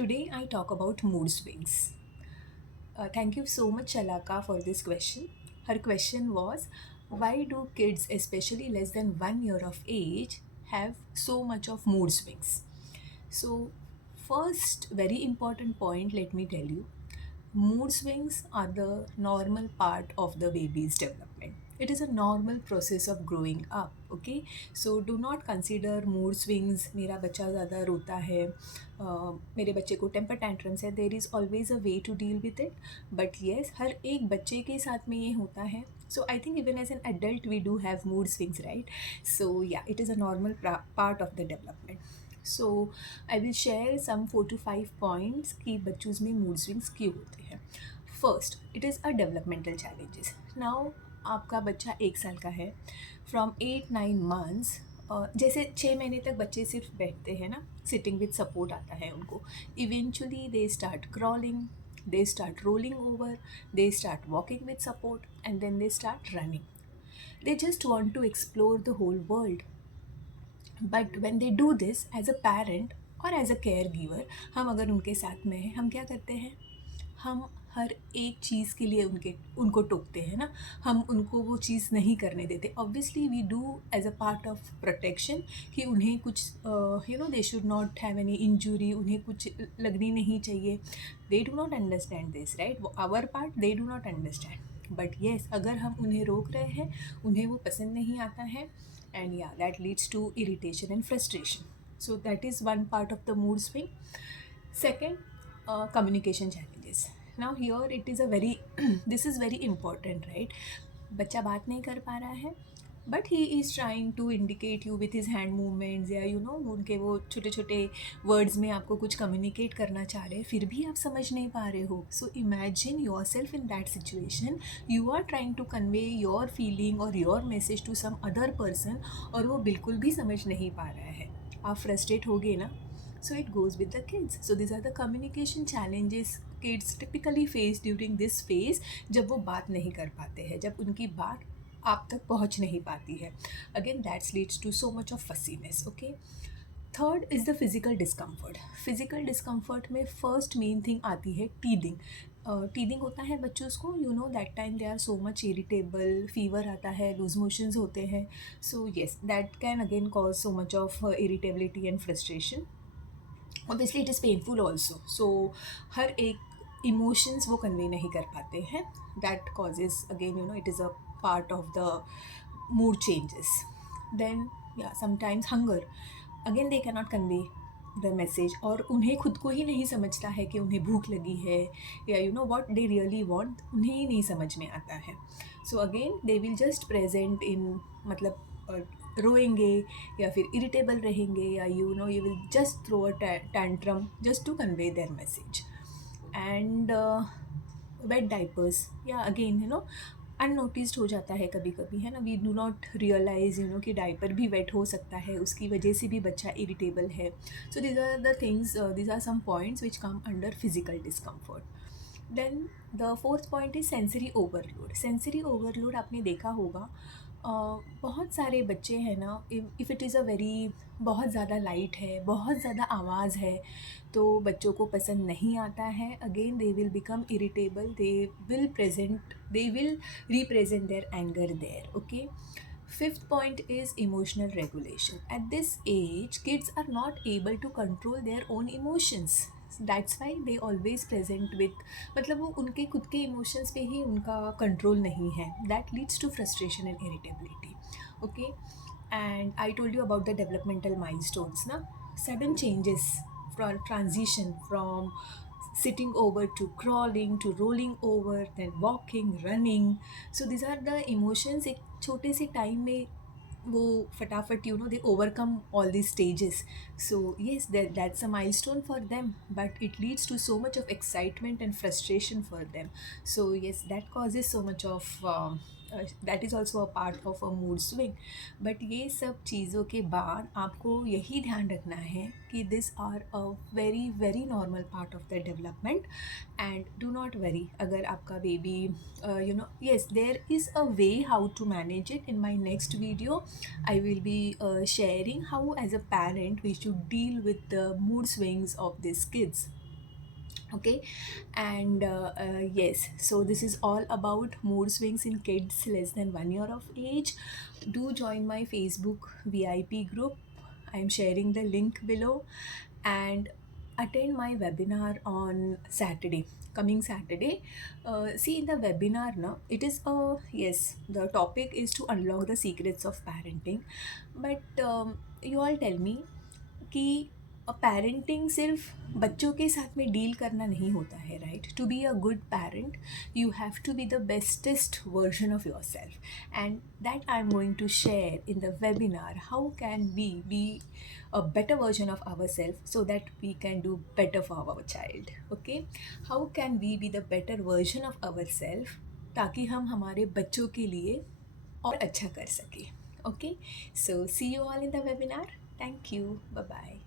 Today I talk about mood swings. Thank you so much, Shalaka, for this question. Her question was, why do kids, especially less than 1 year of age, have so much of mood swings? So, first, very important point, let me tell you, mood swings are the normal part of the baby's development. It is a normal process of growing up. Okay, so do not consider mood swings मेरा बच्चा ज़्यादा रोता है, मेरे बच्चे को temper tantrums है. There is always a way to deal with it. But yes, हर एक बच्चे के साथ में ये होता है. So I think even as an adult we do have mood swings, right? So yeah, it is a normal part of the development. So I will share some 4 to 5 points कि बच्चों में मूड स्विंग्स क्यों होते हैं. First, it is a developmental challenges. Now आपका बच्चा 1 साल का है. फ्रॉम 8-9 मंथ्स, जैसे 6 महीने तक बच्चे सिर्फ बैठते हैं ना, सिटिंग विद सपोर्ट आता है उनको. Eventually they start crawling, they start rolling over, they start walking with support, and then they start running. They just want to explore the whole world. But when they do this as a parent और as a care giver, हम अगर उनके साथ में हैं, हम क्या करते हैं, हम हर एक चीज़ के लिए उनको टोकते हैं ना, हम उनको वो चीज़ नहीं करने देते. Obviously we do as a part of protection कि उन्हें कुछ they should not have any injury, उन्हें कुछ लगनी नहीं चाहिए. They do not understand this, right? वो our part they do not understand. But yes, अगर हम उन्हें रोक रहे हैं, उन्हें वो पसंद नहीं आता है, and yeah, that leads to irritation and frustration. So that is one part of the mood swing. Second, communication challenges. Now here it is a very this is very important, right? बच्चा बात नहीं कर पा रहा है, but he is trying to indicate you with his hand movements, या उनके वो छोटे छोटे वर्ड्स में आपको कुछ कम्युनिकेट करना चाह रहे हैं, फिर भी आप समझ नहीं पा रहे हो. So imagine yourself in that situation. You are trying to convey your feeling और your message to some other person, और वो बिल्कुल भी समझ नहीं पा रहा है. आप फ्रस्ट्रेट हो गए ना. So it goes with the kids. So these are the communication challenges kids typically face during this phase, जब वो बात नहीं कर पाते हैं, जब उनकी बात आप तक पहुंच नहीं पाती है. Again that's leads to so much of fussiness. Okay. Third is the physical discomfort. Physical discomfort में फर्स्ट मेन थिंग आती है टीदिंग. टीदिंग होता है बच्चों को, that time they are so much irritable, fever आता है, लूज मोशंस होते हैं. So yes, that can again cause so much of irritability and frustration. Obviously it is painful also. So हर एक इमोशंस वो कन्वे नहीं कर पाते हैं. That causes again it is a part of the mood changes. Then या sometimes hunger, again they can not convey the message, और उन्हें खुद को ही नहीं समझता है कि उन्हें भूख लगी है, या वॉट दे रियली वॉन्ट उन्हें ही नहीं समझ में आता है. So again they will just present in, मतलब रोएंगे या फिर इरिटेबल रहेंगे, या you will just throw a tantrum just to convey their message. And wet diapers, या अगेन अननोटिस्ड हो जाता है कभी कभी, है ना. वी डू नॉट रियलाइज कि डाइपर भी वेट हो सकता है, उसकी वजह से भी बच्चा इरिटेबल है. So these are the things, these are some points which come under physical discomfort. Then the fourth point is sensory overload. Sensory overload आपने देखा होगा, बहुत सारे बच्चे हैं ना, if it is a very, बहुत ज़्यादा लाइट है, बहुत ज़्यादा आवाज़ है, तो बच्चों को पसंद नहीं आता है. Again they will become irritable, they will represent their anger there. Okay. Fifth point is emotional regulation. At this age, kids are not able to control their own emotions. That's why they always present with, मतलब वो उनके खुद के इमोशंस पे ही उनका कंट्रोल नहीं है. That leads to frustration and irritability. Okay. And I told you about the developmental milestones ना. Sudden changes from transition from sitting over to crawling to rolling over, then walking, running. So these are the emotions. एक छोटे से टाइम में वो फटाफट they overcome all these stages. So yes, that's a milestone for them, but it leads to so much of excitement and frustration for them. So yes, that causes so much of that is also a part of a mood swing. But ये सब चीज़ों के बाद आपको यही ध्यान रखना है कि this are a very very normal part of the development. And do not worry अगर आपका baby yes, there is a way how to manage it. In my next video I will be sharing how as a parent we should deal with the mood swings of these kids. Okay. And yes, so this is all about mood swings in kids less than 1 year of age. Do join my Facebook VIP group. I'm sharing the link below. And attend my webinar on Saturday, coming Saturday. See, in the webinar now, it is yes, the topic is to unlock the secrets of parenting. But you all tell me कि पेरेंटिंग सिर्फ बच्चों के साथ में डील करना नहीं होता है, right? To be a good parent you have to be the bestest version of yourself, and that I am going to share in the webinar. How can we be a better version of ourselves so that we can do better for our child? Okay, how can we be the better version of ourselves ताकि हम हमारे बच्चों के लिए और अच्छा कर सके? Okay, so see you all in the webinar. Thank you. Bye bye.